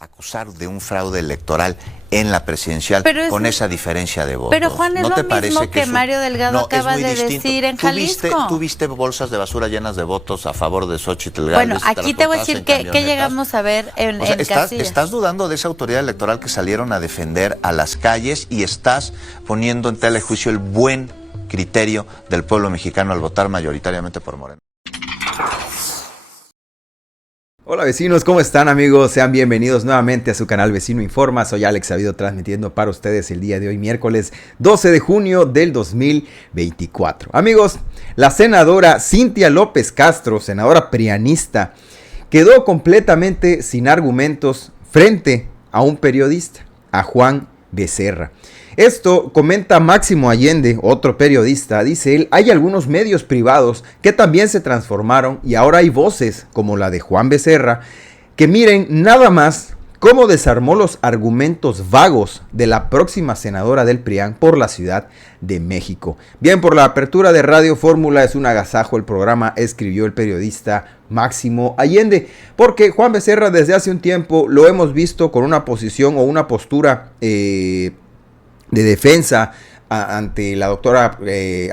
acusar de un fraude electoral en la presidencial con esa diferencia de votos. Pero Juan, es ¿No lo te mismo parece que Mario Delgado acaba de distinto? decir en Jalisco. ¿Tú viste bolsas de basura llenas de votos a favor de Xochitl Gálvez? Bueno, aquí te voy a decir que llegamos a ver en Casillas. Estás dudando de esa autoridad electoral que salieron a defender a las calles y estás poniendo en tela de juicio el buen criterio del pueblo mexicano al votar mayoritariamente por Morena. Hola vecinos, ¿cómo están amigos? Sean bienvenidos nuevamente a su canal Vecino Informa. Soy Alex Sabido transmitiendo para ustedes el día de hoy, miércoles 12 de junio del 2024. Amigos, la senadora Cintia López Castro, senadora prianista, quedó completamente sin argumentos frente a un periodista, a Juan Becerra. Esto comenta Máximo Allende, otro periodista. Dice él: hay algunos medios privados que también se transformaron y ahora hay voces como la de Juan Becerra que miren nada más cómo desarmó los argumentos vagos de la próxima senadora del PRIAN por la Ciudad de México. Bien, por la apertura de Radio Fórmula es un agasajo el programa, escribió el periodista Máximo Allende, porque Juan Becerra desde hace un tiempo lo hemos visto con una posición o una postura de defensa ante la doctora,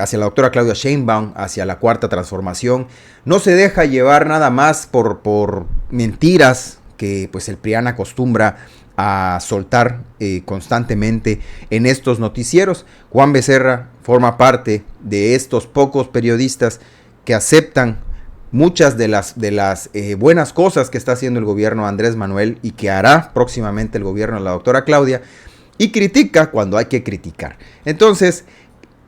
hacia la doctora Claudia Sheinbaum, hacia la Cuarta Transformación. No se deja llevar nada más por mentiras que pues el PRIAN acostumbra a soltar constantemente en estos noticieros. Juan Becerra forma parte de estos pocos periodistas que aceptan muchas de las buenas cosas que está haciendo el gobierno de Andrés Manuel y que hará próximamente el gobierno de la doctora Claudia, y critica cuando hay que criticar. Entonces,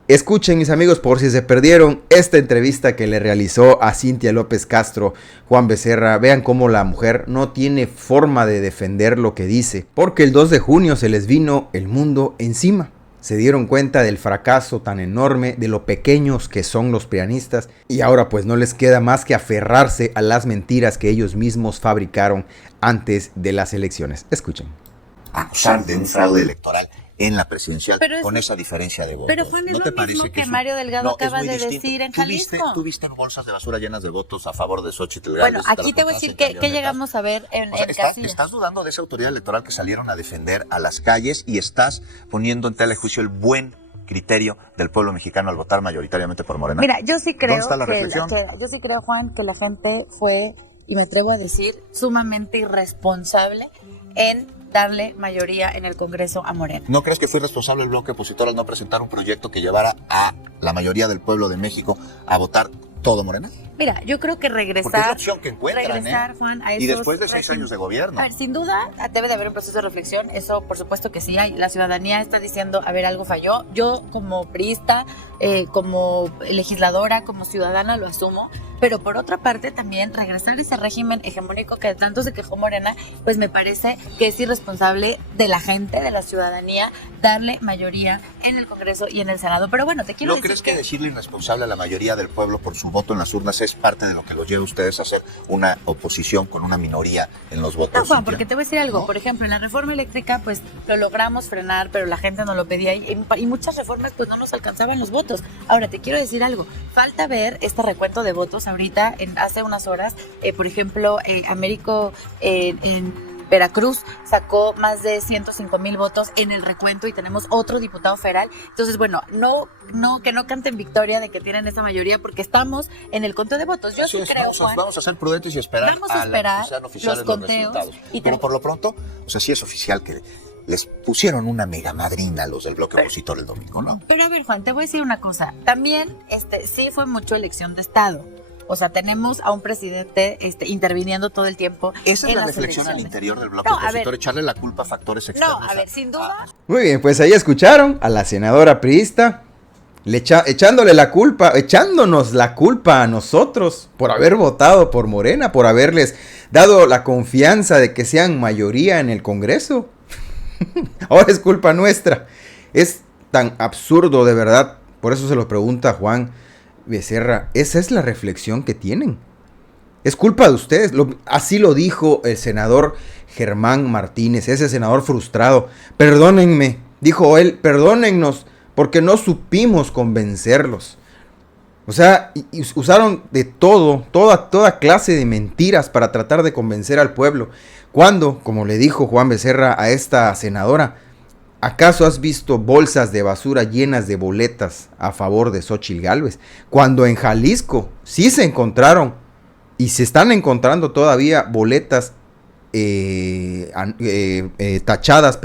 escuchen mis amigos, por si se perdieron esta entrevista que le realizó a Cintia López Castro Juan Becerra. Vean cómo la mujer no tiene forma de defender lo que dice, porque el 2 de junio se les vino el mundo encima. Se dieron cuenta del fracaso tan enorme, de lo pequeños que son los prianistas, y ahora pues no les queda más que aferrarse a las mentiras que ellos mismos fabricaron antes de las elecciones. Escuchen. Acusar de un fraude electoral en la presidencial con esa diferencia de votos. Pero Juan, es lo mismo que Mario Delgado acaba de decir en Jalisco. ¿Tú viste bolsas de basura llenas de votos a favor de Xochitl Gálvez? Bueno, aquí te voy a decir que llegamos a ver en Casillas. Estás dudando de esa autoridad electoral que salieron a defender a las calles y estás poniendo en tela de juicio el buen criterio del pueblo mexicano al votar mayoritariamente por Morena. Mira, yo sí creo ¿Dónde está la reflexión? Yo sí creo, Juan, que la gente fue, y me atrevo a decir, sumamente irresponsable en darle mayoría en el Congreso a Morena. ¿No crees que fue responsable el bloque opositor al no presentar un proyecto que llevara a la mayoría del pueblo de México a votar todo Morena? Mira, yo creo que regresar... Porque es la opción que encuentran, Juan, a esos... Y después de 6 años de gobierno. A ver, sin duda, debe de haber un proceso de reflexión. Eso, por supuesto que sí hay. La ciudadanía está diciendo, a ver, algo falló. Yo, como priista, como legisladora, como ciudadana, lo asumo. Pero por otra parte, también regresar a ese régimen hegemónico que tanto se quejó Morena, pues me parece que es irresponsable de la gente, de la ciudadanía, darle mayoría en el Congreso y en el Senado. Pero bueno, te quiero decir... ¿No crees que decirle irresponsable a la mayoría del pueblo por su voto en las urnas es parte de lo que los lleva a ustedes a hacer una oposición con una minoría en los votos? No, Juan, porque te voy a decir algo. ¿No? Por ejemplo, en la reforma eléctrica, pues lo logramos frenar, pero la gente no lo pedía y muchas reformas pues no nos alcanzaban los votos. Ahora, te quiero decir algo. Falta ver este recuento de votos ahorita, hace unas horas. Por ejemplo, Américo en Veracruz sacó más de 105,000 votos en el recuento y tenemos otro diputado federal. Entonces, bueno, que no canten victoria de que tienen esa mayoría porque estamos en el conteo de votos. Yo sí creo, Juan, vamos a ser prudentes y esperar a que sean oficiales los conteos. Pero por lo pronto, o sea, sí es oficial que les pusieron una mega madrina a los del bloque opositor el domingo, ¿no? Pero a ver, Juan, te voy a decir una cosa. También sí fue mucho elección de Estado. O sea, tenemos a un presidente interviniendo todo el tiempo. Esa es la reflexión al interior del bloque opositor, echarle la culpa a factores externos. No, a ver, sin duda. Muy bien, pues ahí escucharon a la senadora priista echándonos la culpa a nosotros por haber votado por Morena, por haberles dado la confianza de que sean mayoría en el Congreso. Ahora es culpa nuestra. Es tan absurdo, de verdad. Por eso se lo pregunta Juan Becerra. Esa es la reflexión que tienen. Es culpa de ustedes. Así lo dijo el senador Germán Martínez, ese senador frustrado. Perdónenme, dijo él, perdónennos, porque no supimos convencerlos. O sea, y usaron de toda clase de mentiras para tratar de convencer al pueblo. Cuando, como le dijo Juan Becerra a esta senadora, ¿acaso has visto bolsas de basura llenas de boletas a favor de Xóchitl Gálvez? Cuando en Jalisco sí se encontraron y se están encontrando todavía boletas tachadas,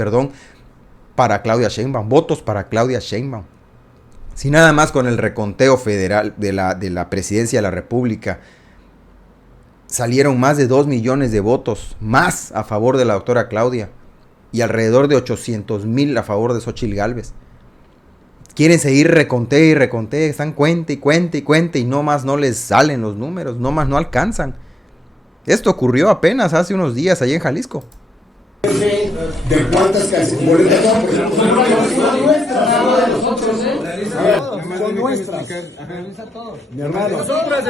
para Claudia Sheinbaum, votos para Claudia Sheinbaum. Si nada más con el reconteo federal de la presidencia de la República salieron más de 2 millones de votos más a favor de la doctora Claudia y alrededor de 800,000 a favor de Xóchitl Gálvez. Quieren seguir reconteo y reconteo, están cuente y no más no les salen los números, no más no alcanzan. Esto ocurrió apenas hace unos días allá en Jalisco. ¿De cuántas boletas son? Son nuestras. Mi hermano,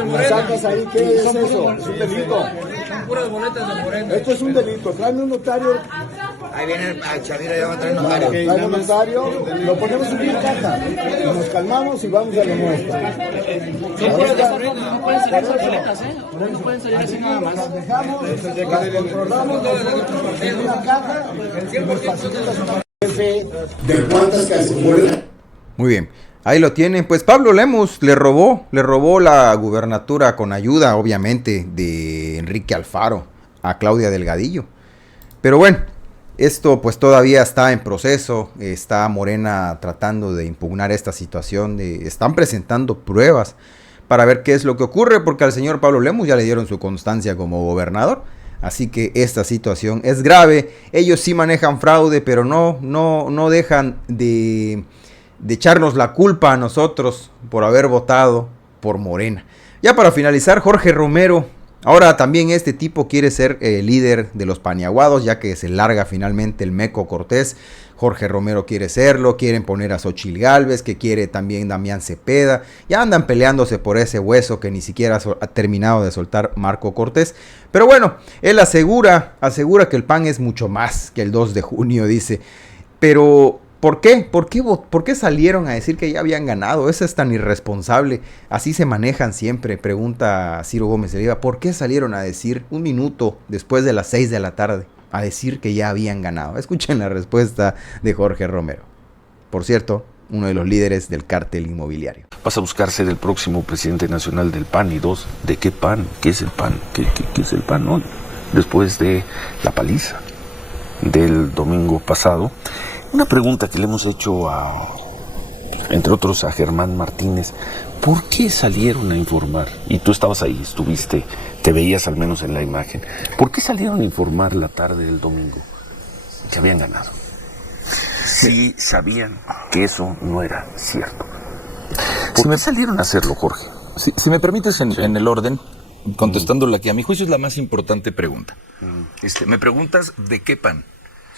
¿me sacas ahí qué es eso? Es un delito. Son puras boletas de Morena. Esto es un delito. Tráeme un notario. Ahí viene Chavira, ya va a traer notario. Traeme un notario, lo ponemos en una caja. Nos calmamos y vamos a la muestra. Son puras de Morena, no pueden salir esas boletas, ¿eh? No pueden salir así nada más. Las dejamos, las controlamos en una caja y nos facilitan. ¿De cuántas boletas? Muy bien, ahí lo tienen. Pues Pablo Lemus le robó la gubernatura con ayuda, obviamente, de Enrique Alfaro a Claudia Delgadillo. Pero bueno, esto pues todavía está en proceso. Está Morena tratando de impugnar esta situación. Están presentando pruebas para ver qué es lo que ocurre, porque al señor Pablo Lemus ya le dieron su constancia como gobernador. Así que esta situación es grave. Ellos sí manejan fraude, pero no dejan de echarnos la culpa a nosotros por haber votado por Morena. Ya para finalizar, Jorge Romero. Ahora también este tipo quiere ser líder de los paniaguados, ya que se larga finalmente el Meco Cortés. Jorge Romero quiere serlo, quieren poner a Xóchitl Gálvez, que quiere también Damián Cepeda. Ya andan peleándose por ese hueso que ni siquiera ha terminado de soltar Marco Cortés. Pero bueno, él asegura que el PAN es mucho más que el 2 de junio, dice. Pero ¿por qué? ¿Por qué salieron a decir que ya habían ganado? Eso es tan irresponsable. Así se manejan siempre, pregunta Ciro Gómez Leiva. ¿Por qué salieron a decir un minuto después de las 6 de la tarde? A decir que ya habían ganado. Escuchen la respuesta de Jorge Romero. Por cierto, uno de los líderes del cártel inmobiliario. Vas a buscar ser el próximo presidente nacional del PAN. Y dos, ¿de qué PAN? ¿Qué es el PAN? ¿Qué es el PAN hoy? Después de la paliza del domingo pasado. Una pregunta que le hemos hecho entre otros a Germán Martínez. ¿Por qué salieron a informar? Y tú estabas ahí, estuviste, te veías al menos en la imagen. ¿Por qué salieron a informar la tarde del domingo que habían ganado? Sí sabían que eso no era cierto. ¿Por qué salieron a hacerlo, Jorge? Si me permites en el orden, contestando la que a mi juicio es la más importante pregunta. Me preguntas ¿de qué PAN?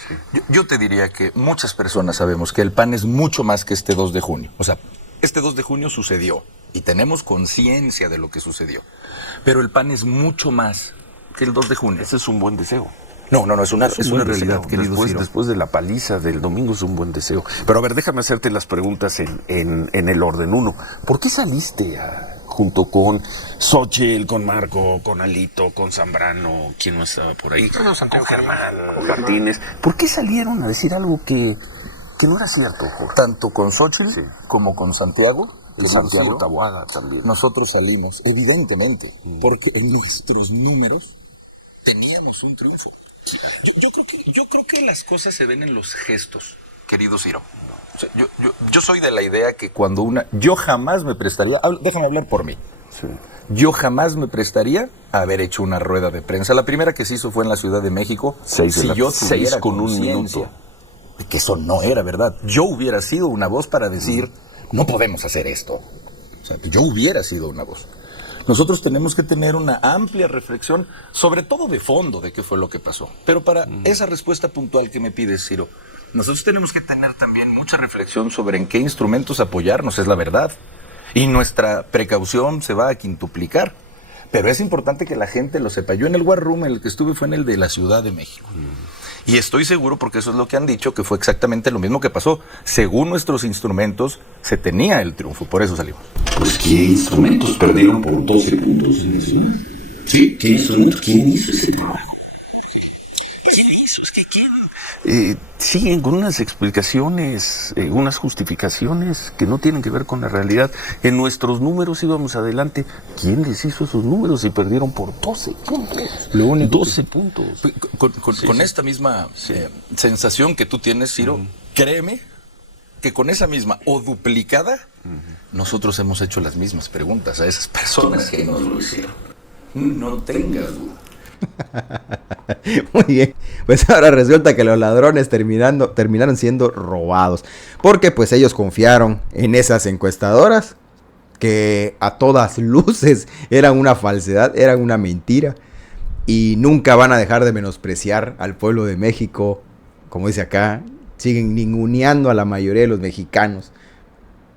Sí. Yo te diría que muchas personas sabemos que el PAN es mucho más que este 2 de junio. O sea, este 2 de junio sucedió y tenemos conciencia de lo que sucedió. Pero el PAN es mucho más que el 2 de junio. Ese es un buen deseo. No, es una realidad, querido Ciro. Después de la paliza del domingo es un buen deseo. Pero a ver, déjame hacerte las preguntas en el orden. Uno, ¿por qué saliste junto con Xóchitl, con Marco, con Alito, con Zambrano, quién no estaba por ahí, con Germán, con Martínez? ¿Por qué salieron a decir algo que no era cierto, Jorge? Tanto con Xóchitl como con Santiago. Y Santiago Taboada también. Nosotros salimos, evidentemente, porque en nuestros números teníamos un triunfo. Yo creo que las cosas se ven en los gestos, querido Ciro. O sea, yo soy de la idea que cuando yo jamás me prestaría, déjame hablar por mí. Sí. Yo jamás me prestaría a haber hecho una rueda de prensa. La primera que se hizo fue en la Ciudad de México. Si yo tuviera 6 con 1 minuto. De que eso no era verdad. Yo hubiera sido una voz para decir, no podemos hacer esto. O sea, yo hubiera sido una voz. Nosotros tenemos que tener una amplia reflexión, sobre todo de fondo, de qué fue lo que pasó. Pero para esa respuesta puntual que me pides, Ciro, nosotros tenemos que tener también mucha reflexión sobre en qué instrumentos apoyarnos, es la verdad. Y nuestra precaución se va a quintuplicar. pero es importante que la gente lo sepa. Yo en el War Room en el que estuve fue en el de la Ciudad de México. Y estoy seguro, porque eso es lo que han dicho, que fue exactamente lo mismo que pasó. Según nuestros instrumentos, se tenía el triunfo, por eso salimos. Pues, ¿qué instrumentos perdieron por 12 puntos en eso? Sí, ¿qué instrumentos? ¿Quién hizo ese trabajo? ¿Quién hizo? Es que ¿quién? Siguen con unas explicaciones, unas justificaciones que no tienen que ver con la realidad. En nuestros números íbamos adelante. ¿Quién les hizo esos números y perdieron por 12 puntos? Lo único 12 puntos. Con esta misma sensación que tú tienes, Ciro, créeme que con esa misma o duplicada, nosotros hemos hecho las mismas preguntas a esas personas que nos lo hicieron. No tengas duda. Muy bien, pues ahora resulta que los ladrones terminaron siendo robados, porque pues ellos confiaron en esas encuestadoras que a todas luces eran una falsedad, eran una mentira, y nunca van a dejar de menospreciar al pueblo de México. Como dice acá, siguen ninguneando a la mayoría de los mexicanos,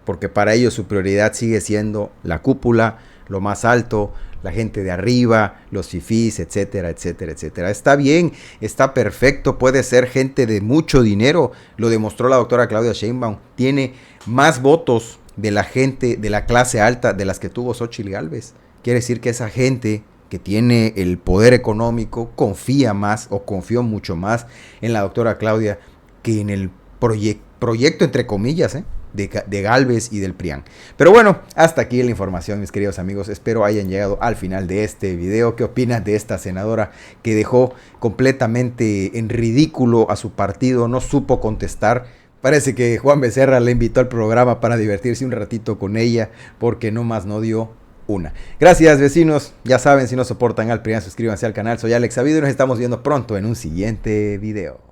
porque para ellos su prioridad sigue siendo la cúpula, lo más alto, la gente de arriba, los fifís, etcétera, etcétera, etcétera. Está bien, está perfecto, puede ser gente de mucho dinero, lo demostró la doctora Claudia Sheinbaum, tiene más votos de la gente de la clase alta de las que tuvo Xóchitl Gálvez. Quiere decir que esa gente que tiene el poder económico confía más o confió mucho más en la doctora Claudia que en el proyecto entre comillas, de Gálvez y del PRIAN. Pero bueno, hasta aquí la información, mis queridos amigos. Espero hayan llegado al final de este video. ¿Qué opinas de esta senadora que dejó completamente en ridículo a su partido? No supo contestar. Parece que Juan Becerra le invitó al programa para divertirse un ratito con ella, porque nomás no dio una. Gracias, vecinos. Ya saben, si no soportan al PRIAN, suscríbanse al canal. Soy Alex Sabido y nos estamos viendo pronto en un siguiente video.